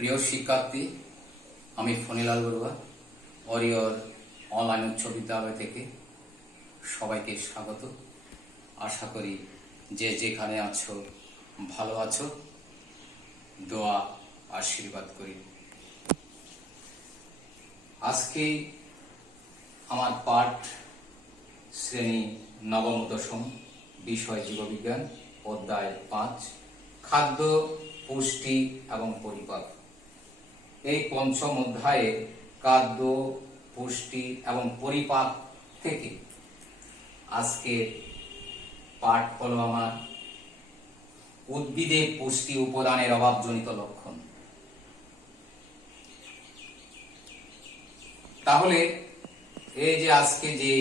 প্রিয় শিক্ষার্থী, আমি ফণীলাল বড়ুয়া ওরিয়র অনলাইন উচ্চ বিদ্যালয় থেকে সবাইকে স্বাগত। আশা করি যে যেখানে আছো ভালো আছো। দোয়া আশীর্বাদ করি। আজকে আমার পাঠ শ্রেণী নবম দশম, বিষয় জীববিজ্ঞান, অধ্যায় 5, খাদ্য, পুষ্টি এবং পরিপাক। এই পঞ্চম অধ্যায়ে খাদ্য, পুষ্টি এবং পরিপাক থেকে আজকে পাঠ হলো আমার উদ্ভিদে পুষ্টি উপাদানের অভাবজনিত লক্ষণ। তাহলে এই যে আজকে যে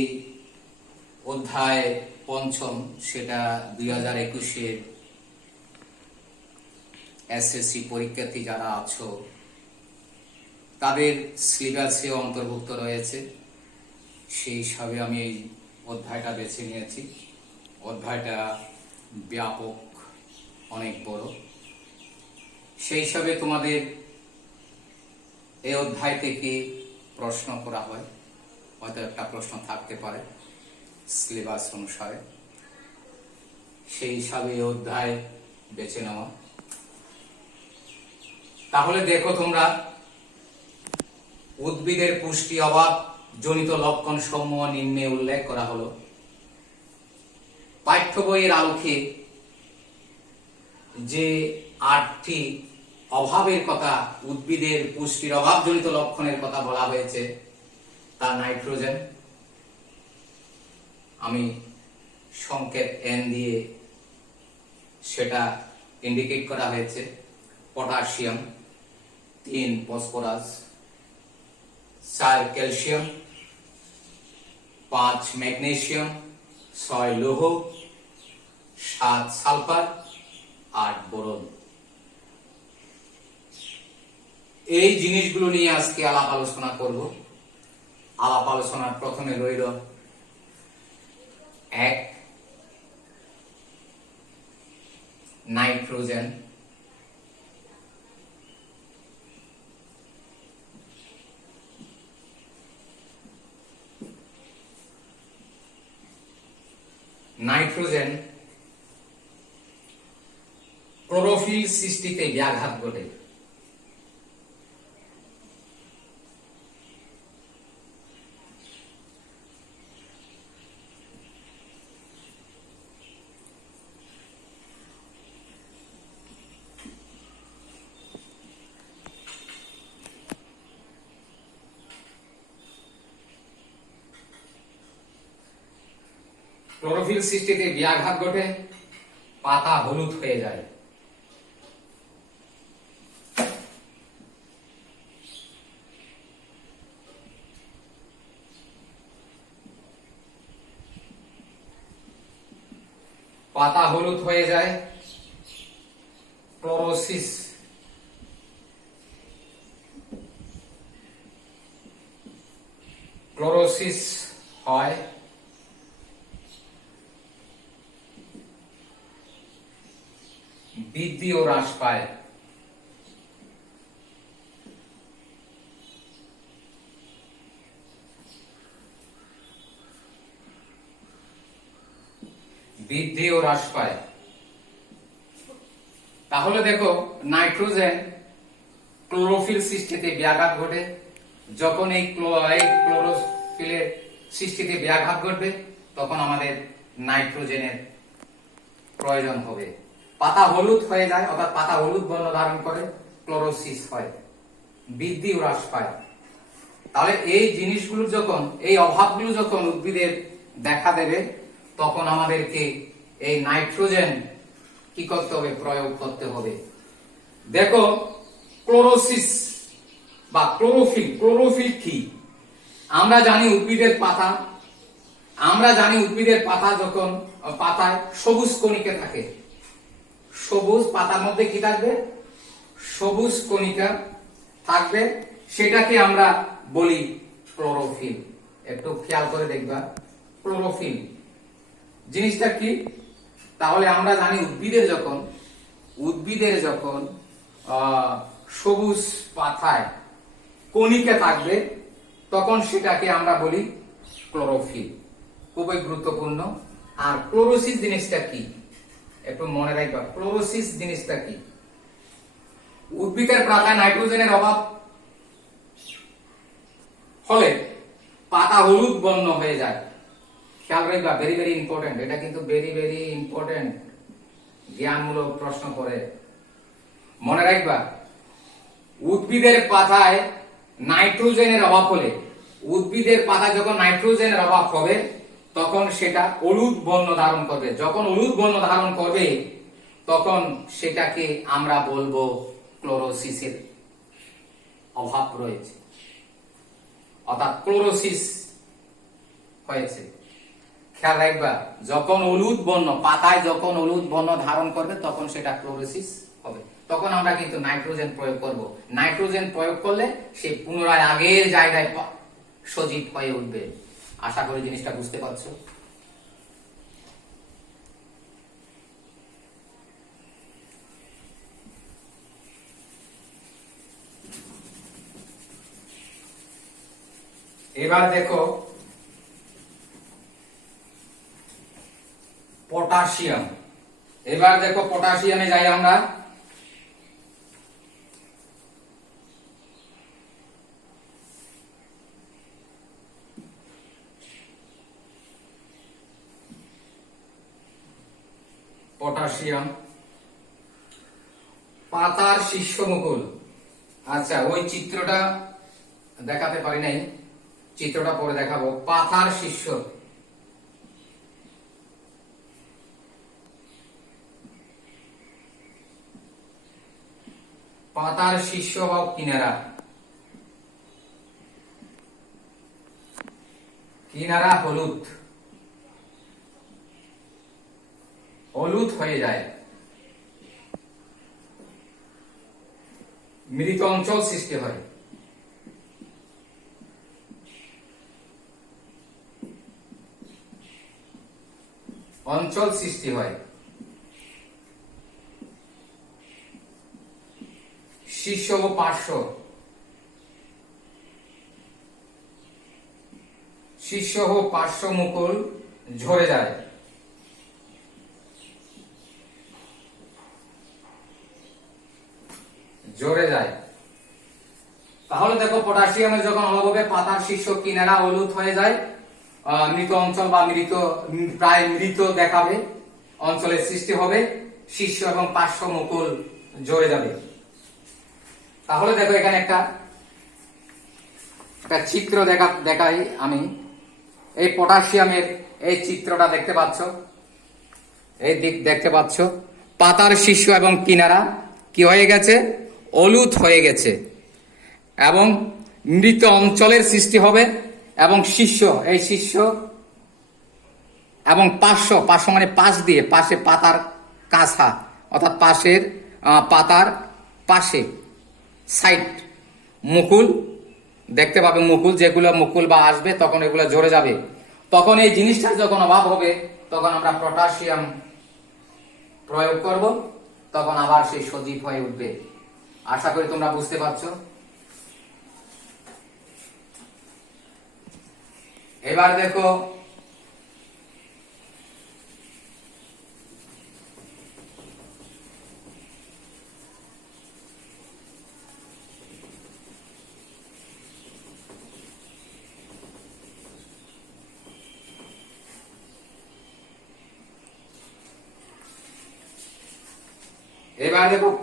অধ্যায় পঞ্চম, সেটা 2021-এর এসএসসি পরীক্ষার্থী যারা আছো তাদের সিলেবাসে অন্তর্ভুক্ত রয়েছে। সেই হিসাবে আমি এই অধ্যায়টা বেছে নিয়েছি। অধ্যায়টা ব্যাপক, অনেক বড়। সেই হিসাবে তোমাদের এই অধ্যায় থেকে প্রশ্ন করা হয়, হয়তো একটা প্রশ্ন থাকতে পারে সিলেবাস অনুসারে। সেই হিসাবে এই অধ্যায় বেছে নেওয়া। তাহলে দেখো তোমরা, উদ্ভিদের পুষ্টি অভাব জনিত লক্ষণ সমূহ নিম্নে উল্লেখ করা হলো। পাঠ্য বইয়ের আলোকে যে 8টি অভাবের কথা, উদ্ভিদের পুষ্টির অভাব জনিত লক্ষণের কথা বলা হয়েছে, তা নাইট্রোজেন, আমি সংকেত N দিয়ে সেটা ইন্ডিকেট করা হয়েছে, পটাশিয়াম, 3 ফসফরাস, 4 ক্যালসিয়াম, 5 ম্যাগনেসিয়াম, 6 লৌহ, 7 সালফার, 8 বোরন। এই জিনিসগুলো নিয়ে আজকে আলাপ আলোচনা করব। আলাপ আলোচনার প্রথমে রইল 1, নাইট্রোজেন। নাইট্রোজেন ক্লোরোফিল সৃষ্টিতে ব্যাঘাত ঘটে। ক্লোরোফিল সৃষ্টিতে ব্যাঘাত ঘটে, পাতা হলুদ হয়ে যায়। পাতা হলুদ হয়ে যায়, ক্লোরোসিস। ক্লোরোসিস হয়। বৃদ্ধি ও হ্রাস পায়। বৃদ্ধি ও হ্রাস পায়। তাহলে দেখো, নাইট্রোজেন ক্লোরোফিল সৃষ্টিতে ব্যাঘাত ঘটে। যখন এই ক্লোরোফিলের সৃষ্টিতে ব্যাঘাত ঘটবে, তখন আমাদের নাইট্রোজেনের প্রয়োজন হবে। পাতা হলুদ হয়ে যায়, অর্থাৎ পাতা হলুদ বর্ণ ধারণ করে, ক্লোরোসিস হয়, বৃদ্ধি ও হ্রাস পায়। তাহলে এই জিনিসগুলো যখন, এই অভাবগুলো যখন উদ্ভিদের দেখা দেবে, তখন আমাদেরকে এই নাইট্রোজেন কি করতে হবে? প্রয়োগ করতে হবে। দেখো, ক্লোরোসিস বা ক্লোরোফিল, ক্লোরোফিল কি? আমরা জানি উদ্ভিদের পাতা, যখন পাতায় সবুজ কণিকা থাকে, সবুজ পাতার মধ্যে কি থাকবে? সবুজ কণিকা থাকবে, সেটাকে আমরা বলি ক্লোরোফিল। একটু খেয়াল করে দেখবা, ক্লোরোফিল জিনিসটা কি? তাহলে আমরা জানি উদ্ভিদের যখন সবুজ পাতায় কণিকা থাকবে, তখন সেটাকে আমরা বলি ক্লোরোফিল। খুবই গুরুত্বপূর্ণ। আর ক্লোরোসিস জিনিসটা কি একটু মনে রাখবা। ক্লোরোসিস জিনিসটা কি? উদ্ভিদের পাতায় নাইট্রোজেনের অভাব ফলে পাতা হলুদ বর্ণ হয়ে যায়। খেয়াল রাখবা, ভেরি ভেরি ইম্পর্টেন্ট। এটা কিন্তু ভেরি ভেরি ইম্পর্টেন্ট, জ্ঞানমূলক প্রশ্ন করে মনে রাখবা। উদ্ভিদের পাতায় নাইট্রোজেনের অভাব হলে, উদ্ভিদের পাতা যখন নাইট্রোজেনের অভাব হবে তখন সেটা হলুদ বর্ণ ধারণ করবে। যখন হলুদ বর্ণ ধারণ করবে তখন সেটাকে আমরা বলবো ক্লোরোসিসের অভাব রয়েছে, অর্থাৎ ক্লোরোসিস হয়েছে। খেয়াল রাখবা, যখন হলুদ বর্ণ পাতায় যখন হলুদ বর্ণ ধারণ করবে তখন সেটা ক্লোরোসিস হবে। তখন আমরা কিন্তু নাইট্রোজেন প্রয়োগ করব। নাইট্রোজেন প্রয়োগ করলে সে পুনরায় আগের জায়গায় সজীব হয়ে উঠবে। আশা করি জিনিসটা বুঝতে পারছো। এবার দেখো পটাশিয়াম। এবার দেখো পটাশিয়ামে যাই আমরা। পটাশিয়াম পাতার শীর্ষমুকুল। আচ্ছা, ওই চিত্রটা দেখাতে পারি নাই, চিত্রটা পরে দেখাবো। পাতার শীর্ষ, পাতার শীর্ষ বা কিনারা, কিনারা হলুদ, হলুদ হয়ে যায়। মৃত অঞ্চল সৃষ্টি হয়। অঞ্চল সৃষ্টি হয়। শীর্ষ ও পার্শ্ব, শীর্ষ ও পার্শ্ব মুকুল ঝরে যায়। ঝরে যায়। তাহলে দেখো পটাশিয়ামের যখন অভাব হবে পাতার শীর্ষ কিনারা হলুদ হয়ে যায়, মৃত অঞ্চল বা প্রায় মৃত দেখাবে অঞ্চলের সৃষ্টি হবে, শীর্ষ এবং পার্শ্ব মুকুল ঝরে যাবে। তাহলে দেখো এখানে একটা চিত্র দেখাই আমি। এই পটাশিয়ামের এই চিত্রটা দেখতে পাচ্ছ, এই দিক দেখতে পাচ্ছ। পাতার শীর্ষ এবং কিনারা কি হয়ে গেছে? হলুদ হয়ে গেছে এবং মৃত অঞ্চলের সৃষ্টি হবে এবং শীর্ষ, এই শীর্ষ এবং পার্শ্ব, পার্শ্ব মানে পাশ দিয়ে, পাশে পাতার কাছা, অর্থাৎ পাশের পাতার পাশে সাইড মুকুল দেখতে পাবে। মুকুল যেগুলো মুকুল বা আসবে তখন এগুলো ঝরে যাবে। তখন এই জিনিসটার যখন অভাব হবে তখন আমরা পটাশিয়াম প্রয়োগ করব, তখন আবার সেই সজীব হয়ে উঠবে। আশা করি তোমরা বুঝতে পারছো। এবার দেখো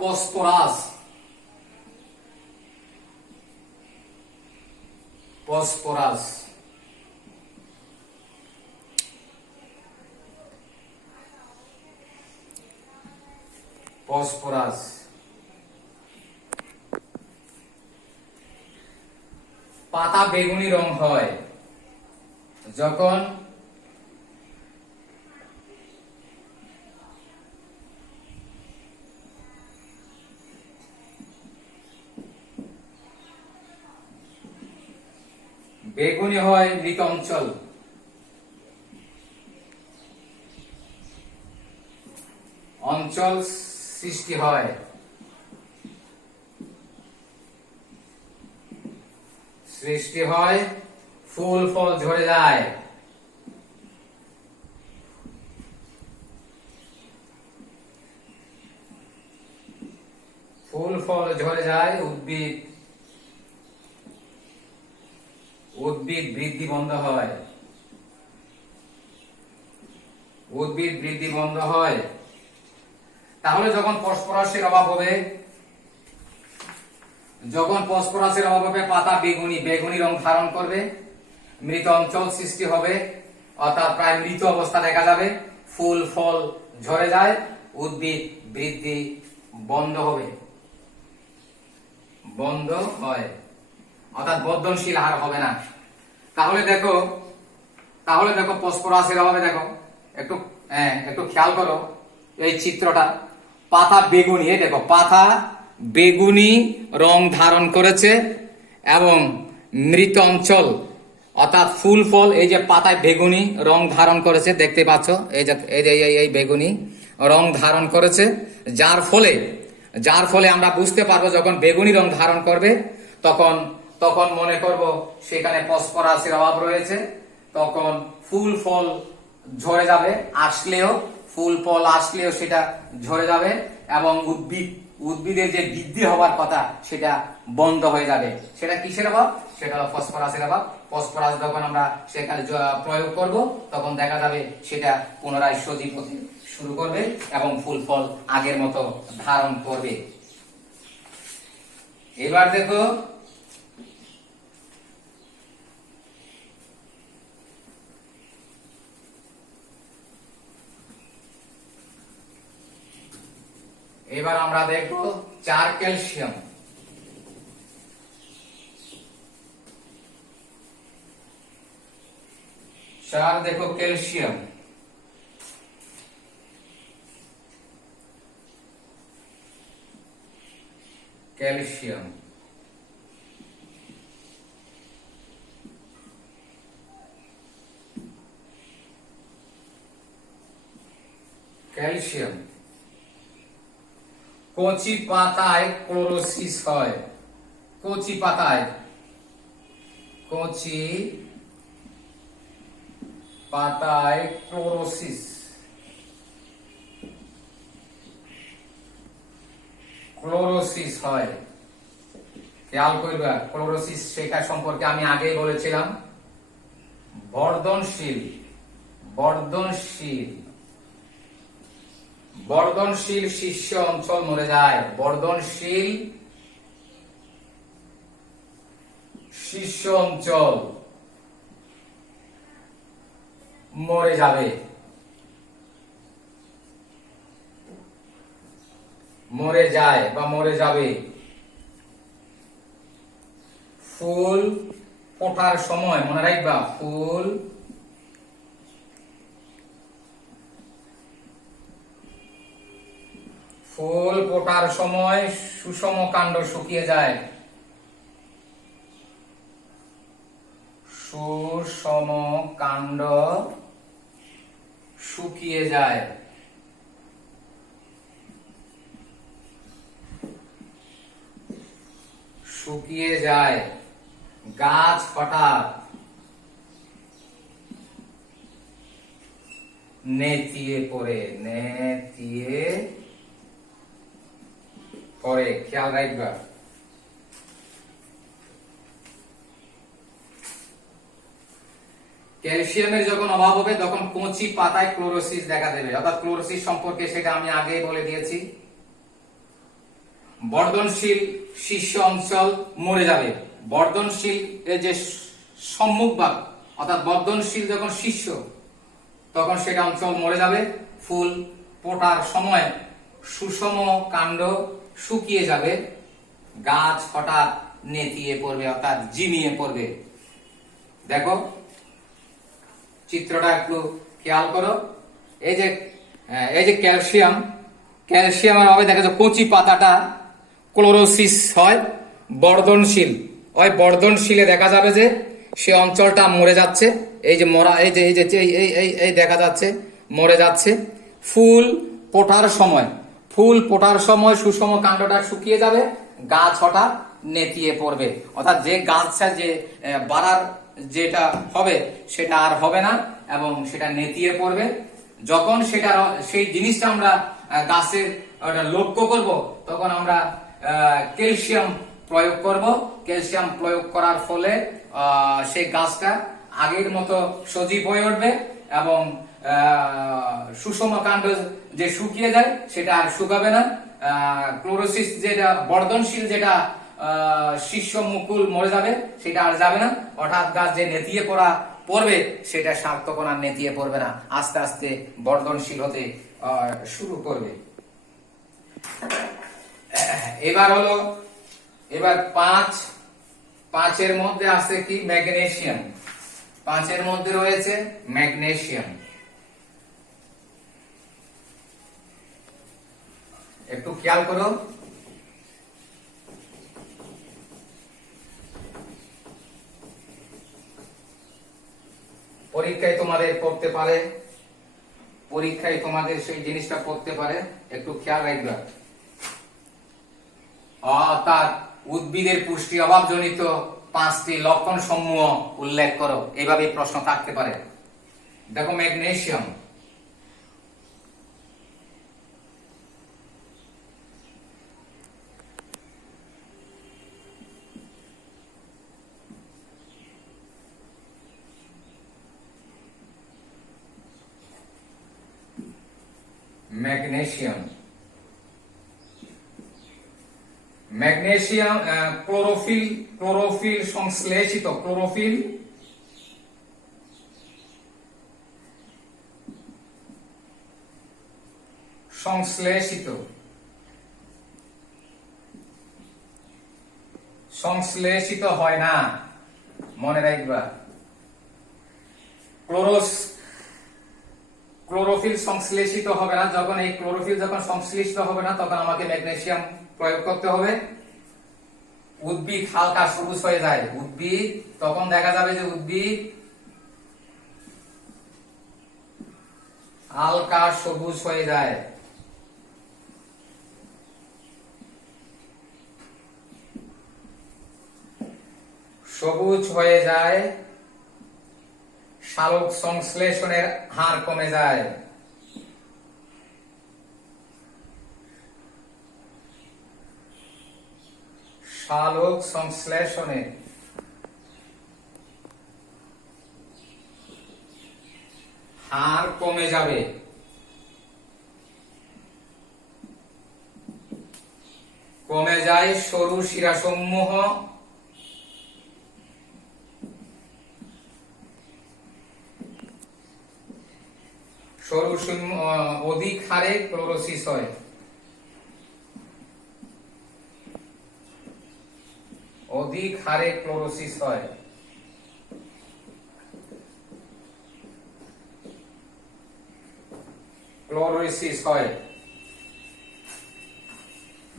ফসফরাস। ফসফরাস ফসফরাস পাতা বেগুনি রং হয় যখন বেগুনি হয় মৃত অঞ্চল, অঞ্চল সৃষ্টি হয় সৃষ্টি হয়, ফুল ফল ঝরে যায়। ফুল ফল ঝরে যায়, উদ্ভিদ বৃদ্ধি বন্ধ হয়। উদ্ভিদ বৃদ্ধি বন্ধ হয়। তাহলে যখন ফসফরাসের অভাব হবে, পাতা বেগুনি রং ধারণ করবে, মৃত অঞ্চল সৃষ্টি হবে, অর্থাৎ প্রায় মৃত অবস্থা দেখা যাবে, ফুল ফল ঝরে যায়, উদ্ভিদ বৃদ্ধি বন্ধ হবে, বন্ধ হয়, অর্থাৎ বর্ধনশীল হার হবে না। তাহলে দেখো ফসফরাসের অভাবে দেখো একটু খেয়াল করো এই চিত্রটা। পাতা বেগুনি, এই দেখো পাতা বেগুনি রং ধারণ করেছে এবং মৃত অঞ্চল অর্থাৎ ফুল ফল এই যে পাতায় বেগুনি রং ধারণ করেছে, দেখতে পাচ্ছ এই বেগুনি রং ধারণ করেছে, যার ফলে আমরা বুঝতে পারবো যখন বেগুনি রং ধারণ করবে তখন মনে করব সেখানে ফসফরাসের অভাব রয়েছে, তখন ফুল ফল ঝরে যাবে, ফুল ফল আসলেও সেটা ঝরে যাবে এবং উদ্ভিদের যে বৃদ্ধি হবার কথা সেটা বন্ধ হয়ে যাবে। সেটা কিসের অভাব? সেটা হলো ফসফরাসের অভাব। ফসফরাস যখন আমরা সেখানে প্রয়োগ করব তখন দেখা যাবে সেটা পুনরায় সজীব হতে শুরু করবে এবং ফুল ফল আগের মতো ধারণ করবে। এবার দেখো এবার আমরা দেখব 4 ক্যালসিয়াম। দেখো ক্যালসিয়াম। ক্যালসিয়াম কচি পাতায় ক্লোরোসিস হয়। কচি পাতায় ক্লোরোসিস হয়। খেয়াল করবা, ক্লোরোসিস শেখা সম্পর্কে আমি আগেই বলেছিলাম। বর্ধনশীল শীর্ষ অঞ্চল মরে যায়। বর্ধনশীল শীর্ষ অঞ্চল মরে যাবে, মরে যায় বা মরে যাবে। ফুল ফোটার সময় মনে রাখবা, ফুল ফোটার সময় সুষম কাণ্ড শুকিয়ে যায়। সুষম কাণ্ড শুকিয়ে যায়। গাছ হঠাৎ নেতিয়ে পড়ে। খেয়াল রাখবা। ক্যালসিয়ামের যখন অভাব হবে তখন কচি পাতায় ক্লোরোসিস দেখা দেবে। অর্থাৎ ক্লোরোসিস সম্পর্কে সেটা আমি আগেই বলে দিয়েছি। বর্ধনশীল শীর্ষ অঞ্চল মরে যাবে। বর্ধনশীল এর যে সম্মুখ ভাগ অর্থাৎ বর্ধনশীল যখন শীর্ষ তখন সেটা অঞ্চল মরে যাবে। ফুল ফোটার সময় সুষম কাণ্ড শুকিয়ে যাবে। গাছ হঠাৎ নেতিয়ে পড়বে অর্থাৎ ঝিমিয়ে পড়বে। দেখো চিত্রটা একটু খেয়াল করো। এই যে ক্যালসিয়ামের অভাবে দেখা যায় কচি পাতাটা ক্লোরোসিস হয়। বর্ধনশীলে দেখা যাবে যে সে অঞ্চলটা মরে যাচ্ছে। এই যে মরা এই দেখা যাচ্ছে মরে যাচ্ছে। ফুল ফোটার সময় সুষম কাণ্ডটা শুকিয়ে যাবে গাছ হঠাৎ নেতিয়ে পড়বে, অর্থাৎ যে গাছটা যে বাড়ার যেটা হবে সেটা আর হবে না এবং সেটা নেতিয়ে পড়বে। যখন সেটা সেই জিনিসটা আমরা গাছের লক্ষ্য করব, তখন আমরা ক্যালসিয়াম প্রয়োগ করব। ক্যালসিয়াম প্রয়োগ করার ফলে সেই গাছটা আগের মতো সজীব হয়ে উঠবে এবং সুষম কাণ্ড যে শুকিয়ে যায় সেটা আর শুকাবে না। ক্লোরোসিস যেটা বর্ধনশীল, যেটা শীর্ষ মুকুল মরে যাবে সেটা আর যাবে না। অর্থাৎ গাছ যে নেতিয়ে পড়বে সেটা তখন আর নেতিয়ে পড়বে না, আস্তে আস্তে বর্ধনশীল হতে শুরু করবে। এবার পাঁচের মধ্যে আছে কি? ম্যাগনেসিয়াম। পাঁচের মধ্যে রয়েছে ম্যাগনেসিয়াম। একটু খেয়াল করো, পরীক্ষায় তোমাদের পড়তে পারে, পরীক্ষায় তোমাদের সেই জিনিসটা পড়তে পারে, একটু খেয়াল রাখবে। অর্থাৎ উদ্ভিদের পুষ্টি অভাবজনিত 5টি লক্ষণ সমূহ উল্লেখ করো, এইভাবে প্রশ্ন থাকতে পারে। দেখো ম্যাগনেসিয়াম, ম্যাগনেসিয়াম ম্যাগনেসিয়াম ক্লোরোফিল সংশ্লেষিত, ক্লোরোফিল সংশ্লেষিত হয় না, মনে রাখবা। ক্লোরোফিল সংশ্লেষিত হবে না। যখন এই ক্লোরোফিল যখন সংশ্লিষ্ট হবে না, তখন আমাকে ম্যাগনেসিয়াম প্রয়োগ করতে হবে। উদ্ভিদ হালকা সবুজ হয়ে যায়, উদ্ভিদ তখন দেখা যাবে যে উদ্ভিদ হালকা সবুজ হয়ে যায়। সবুজ হয়ে যায়, সালোক সংশ্লেষণের হার কমে যায়। সালোক সংশ্লেষণে হার কমে যাবে। কমে যায় সরু শিরাসমূহ অধিক হারে ক্লোরোসিস হয়। অধিক হারে ক্লোরোসিস হয়।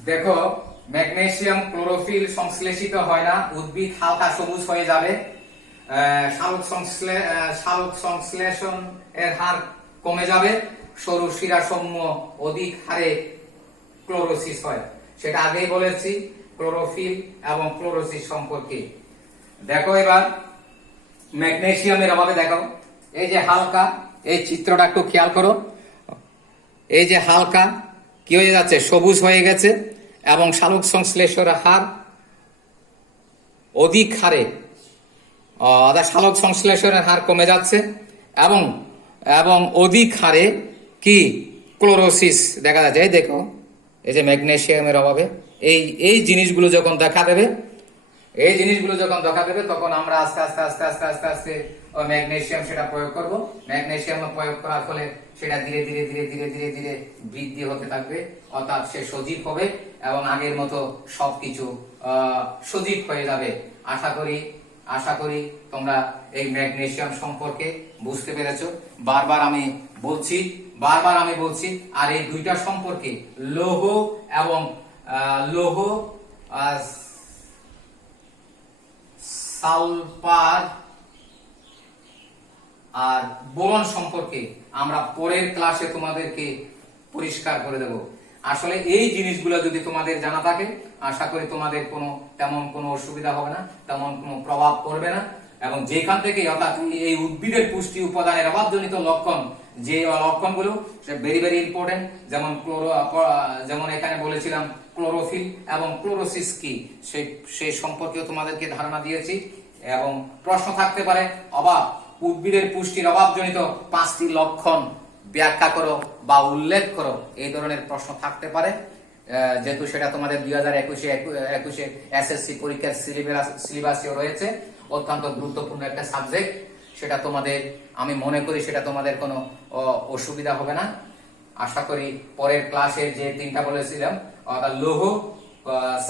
দেখো ম্যাগনেসিয়াম ক্লোরোফিল সংশ্লেষিত হয় না, উদ্ভিদ হালকা সবুজ হয়ে যাবে, সালোক সংশ্লেষণ এর হার কমে যাবে, সরু শিরাসমূহ অধিক হারে ক্লোরোসিস হয়। সেটা আগেই বলেছি ক্লোরোফিল এবং ক্লোরোসিস সম্পর্কে। দেখো এবার ম্যাগনেসিয়ামের অভাবে দেখো, এই যে হালকা, এই চিত্রটা একটু খেয়াল করো, এই যে হালকা কি হয়ে যাচ্ছে? সবুজ হয়ে গেছে এবং সালোক সংশ্লেষণের হার অধিক হারে, সালোক সংশ্লেষণের হার কমে যাচ্ছে এবং অধিক হারে কি ক্লোরোসিস দেখা যাচ্ছে। এই দেখো, এই যে ম্যাগনেসিয়ামের অভাবে এই জিনিসগুলো যখন দেখা দেবে, তখন আমরা আস্তে আস্তে আস্তে আস্তে আস্তে আস্তে ম্যাগনেসিয়াম সেটা প্রয়োগ করব। ম্যাগনেসিয়াম প্রয়োগ করার ফলে সেটা ধীরে ধীরে ধীরে ধীরে ধীরে ধীরে বৃদ্ধি হতে থাকবে, অর্থাৎ সে সজীব হবে এবং আগের মতো সবকিছু সজীব হয়ে যাবে। আশা করি তোমরা এই ম্যাগনেসিয়াম সম্পর্কে বুঝতে পেরেছো। বারবার আমি বলছি। আর এই দুইটা সম্পর্কে লৌহ সালফার আর বোরন সম্পর্কে আমরা পরের ক্লাসে তোমাদেরকে পরিষ্কার করে দেব। আসলে এই জিনিসগুলো যদি তোমাদের জানা থাকে, আশা করি তোমাদের তেমন কোনো অসুবিধা হবে না, তেমন কোনো প্রভাব পড়বে না। এবং যেখান থেকে অর্থাৎ এই উদ্ভিদের পুষ্টি উপাদানের অভাবজনিত লক্ষণ, যে লক্ষণগুলো ভেরি ভেরি ইম্পর্টেন্ট, যেমন এখানে বলেছিলাম ক্লোরোফিল এবং ক্লোরোসিস কি সেই সম্পর্কেও তোমাদেরকে ধারণা দিয়েছি। এবং প্রশ্ন থাকতে পারে উদ্ভিদের পুষ্টির অভাবজনিত 5টি লক্ষণ ব্যাখ্যা করো বা উল্লেখ করো, এই ধরনের প্রশ্ন থাকতে পারে। যেহেতু সেটা তোমাদের 2021 এসএসসি পরীক্ষার সিলেবাসেও রয়েছে, অত্যন্ত গুরুত্বপূর্ণ একটা সাবজেক্ট। সেটা তোমাদের, আমি মনে করি সেটা তোমাদের কোনো অসুবিধা হবে না। আশা করি পরের ক্লাসের যে 3টা বলেছিলাম, অর্থাৎ লৌহ,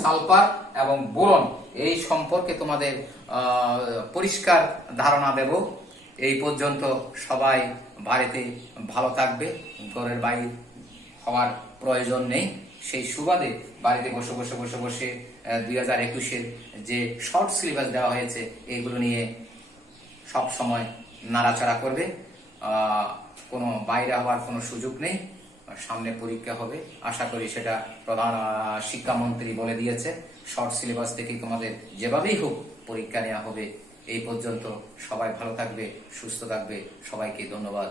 সালফার এবং বোরন, এই সম্পর্কে তোমাদের পরিষ্কার ধারণা দেব। এই পর্যন্ত সবাই বাড়িতে ভালো থাকবে, ঘরের বাইরে হওয়ার প্রয়োজন নেই। সেই সুবাদে বাড়িতে বসে 2021-এর যে শর্ট সিলেবাস দেওয়া হয়েছে এইগুলো নিয়ে সব সময় নাড়াচাড়া করবে। কোনো বাইরে হওয়ার কোনো সুযোগ নেই। সামনে পরীক্ষা হবে, আশা করি সেটা প্রধান শিক্ষামন্ত্রী বলে দিয়েছে, শর্ট সিলেবাস থেকে তোমাদের যেভাবেই হোক পরীক্ষা নেওয়া হবে। এই পর্যন্ত সবাই ভালো থাকবে, সুস্থ থাকবে। সবাইকে ধন্যবাদ।